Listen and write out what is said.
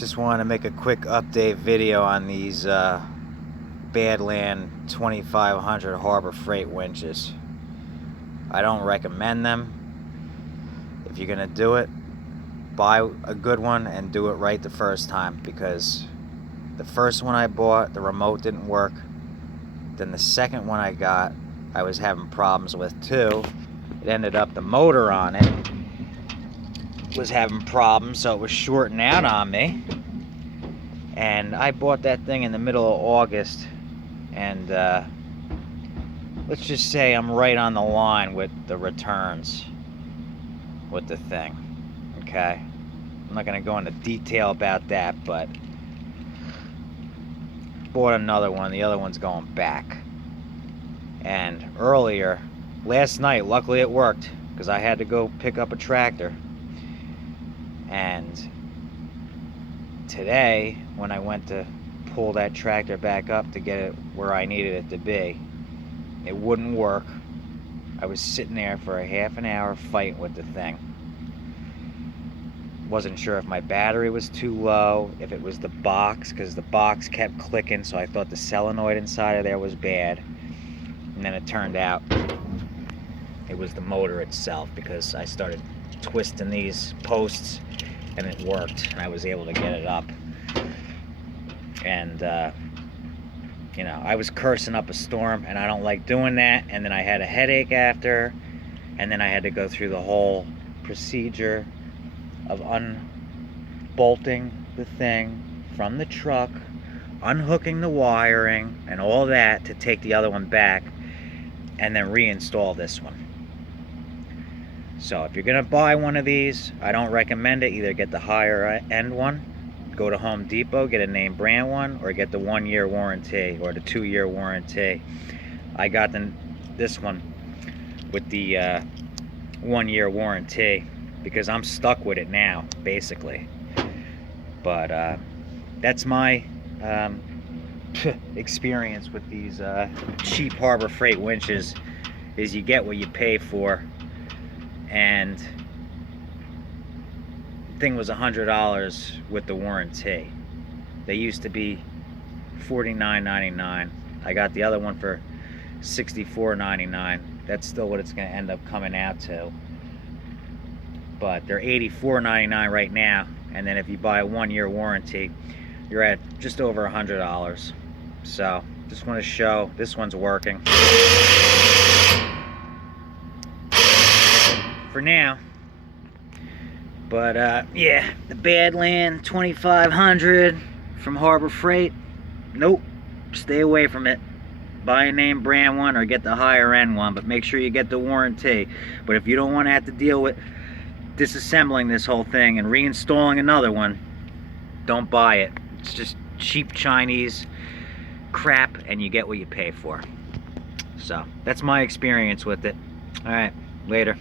Just want to make a quick update video on these Badland 2500 Harbor Freight winches. I don't recommend them. If you're gonna do it, buy a good one and do it right the first time, because the first one I bought, the remote didn't work. Then the second one I got, I was having problems with too. It ended up the motor on it was having problems, so it was shorting out on me. And I bought that thing in the middle of August, and let's just say I'm right on the line with the returns with the thing. Okay, I'm not gonna go into detail about that, but bought another one. The other one's going back. And earlier last night, luckily it worked, because I had to go pick up a tractor. And today, when I went to pull that tractor back up to get it where I needed it to be, it wouldn't work. I was sitting there for a half an hour fighting with the thing. Wasn't sure if my battery was too low, if it was the box, because the box kept clicking, so I thought the solenoid inside of there was bad. And then it turned out it was the motor itself, because I started twisting these posts and it worked, and I was able to get it up. And you know, I was cursing up a storm, and I don't like doing that. And then I had a headache after, and then I had to go through the whole procedure of unbolting the thing from the truck, unhooking the wiring and all that to take the other one back, and then reinstall this one. So if you're gonna buy one of these, I don't recommend it. Either get the higher end one, go to Home Depot, get a name brand one, or get the 1-year warranty or the 2-year warranty. I got this one with the 1-year warranty, because I'm stuck with it now, basically. But that's my experience with these cheap Harbor Freight winches, is you get what you pay for. And the thing was $100 with the warranty. They used to be $49.99. I got the other one for $64.99. That's still what it's going to end up coming out to. But they're $84.99 right now. And then if you buy a 1-year warranty, you're at just over $100. So just want to show this one's working for now. But yeah, the Badland 2500 from Harbor Freight, nope, stay away from it. Buy a name brand one or get the higher end one, but make sure you get the warranty. But if you don't want to have to deal with disassembling this whole thing and reinstalling another one, don't buy it. It's just cheap Chinese crap, and you get what you pay for. So that's my experience with it. All right, later.